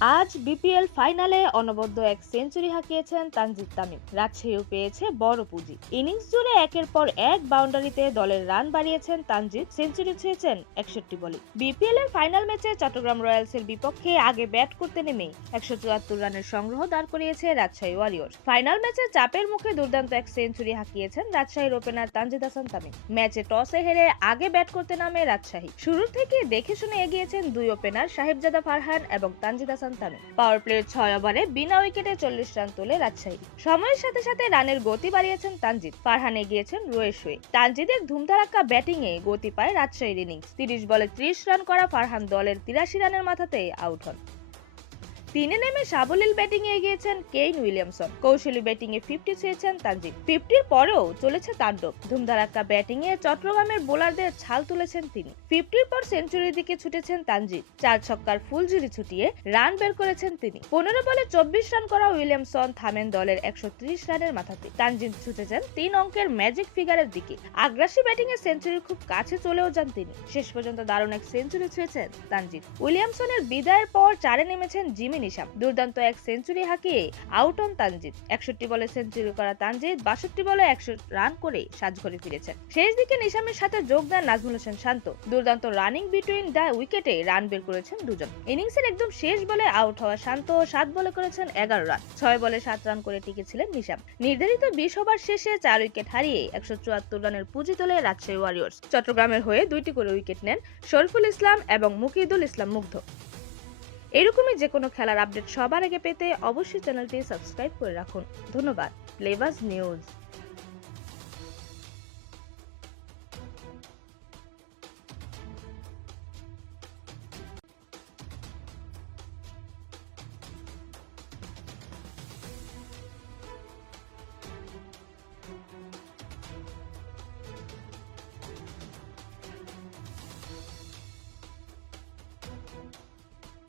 আজ বিপিএল ফাইনালে অনবদ্য এক সেঞ্চুরি হাঁকিয়েছেন তানজিদ তামিম। রাজশাহীও পেয়েছে বড় পুঁজি। ইনিংস জুড়ে একের পর এক বাউন্ডারিতে দলের রান বাড়িয়েছেন তানজিদ। সেঞ্চুরি ছুঁয়েছেন 61 বলে। বিপিএল এর ফাইনাল ম্যাচে চট্টগ্রাম রয়্যালসের বিপক্ষে আগে ব্যাট করতে নেমে 174 রানের সংগ্রহ দাঁড় করিয়েছে রাজশাহী ওয়ারিয়র্স। ফাইনাল ম্যাচে চাপের মুখে দুর্দান্ত এক সেঞ্চুরি হাঁকিয়েছেন রাজশাহীর ওপেনার তানজিদ হাসান তামিম। ম্যাচে টসে হেরে আগে ব্যাট করতে নামে রাজশাহী। শুরুর থেকে দেখে শুনে এগিয়েছেন দুই ওপেনার সাহেবজাদা ফারহান এবং তানজিদ হাসান তামিম। পাওয়ার প্লের 6 ওভারে বিনা উইকেটে 40 রান তোলে রাজশাহী। সময়ের সাথে সাথে রানের গতি বাড়িয়েছেন তানজিদ। ফারহান এগিয়েছেন রয়ে শুয়ে। তানজিদের ধুমধারাক্কা ব্যাটিং এ গতি পায় রাজশাহীর ইনিংস। 30 বলে 30 রান করা ফারহান দলের 83 রানের মাথাতেই আউট হন। তিনে নেমে সাবলীল ব্যাটিং এ এগিয়েছেন কেইন উইলিয়ামসন। কৌশলী ব্যাটিং এ 50 ছুঁয়েছেন তানজিদ। 50-র পরেও চলেছে তাণ্ডব। ধুমধারাক্কা ব্যাটিং এ চট্টগ্রামের বোলারদের ছাল তুলেছেন তিনি। 50-র পর সেঞ্চুরির দিকে ছুটেছেন তানজিদ। 4 ছক্কার ফুলঝুরি ছুটিয়ে রান বের করেছেন তিনি। 15 বলে 24 রান করা উইলিয়ামসন থামেন দলের 130 রানের মাথাতে। তানজিদ ছুটেছেন 3 অঙ্কের ম্যাজিক ফিগারের দিকে। আগ্রাসী ব্যাটিং এ সেঞ্চুরির খুব কাছে চলেও যান তিনি। শেষ পর্যন্ত দারুণ এক সেঞ্চুরি ছুঁয়েছেন তানজিদ। উইলিয়ামসনের বিদায়ের পর 4-এ নেমেছেন জিমি নিশাম। দুর্দান্ত এক সেঞ্চুরি হাঁকিয়ে আউট হন তানজিদ। 61 বলে সেঞ্চুরি করা তানজিদ 62 বলে 100 রান করে সাজঘরে ফিরেছেন। শেষ দিকে নিশামের সাথে যোগ দেন নাজমুল হোসেন শান্ত। দুর্দান্ত রানিং বিটুইন দ্য উইকেটে রান বের করেছেন দুজন। ইনিংসের একদম শেষ বলে আউট হওয়া শান্ত 7 বলে করেছেন 11 রান। 6 বলে 7 রান করে টিকেছিলেন নিশাম। নির্ধারিত 20 ওভার শেষে 4 উইকেট হারিয়ে 174 রানের পুঁজি তোলে রাজশাহী ওয়ারিয়র্স। চট্টগ্রামের হয়ে 2টি করে উইকেট নেন শরীফুল ইসলাম এবং মুকিদুল ইসলাম মুগ্ধ। এরকমই যে কোনো খেলার আপডেট সবার আগে পেতে অবশ্যই চ্যানেলটি সাবস্ক্রাইব করে রাখুন। ধন্যবাদ। প্লেবাজ নিউজ।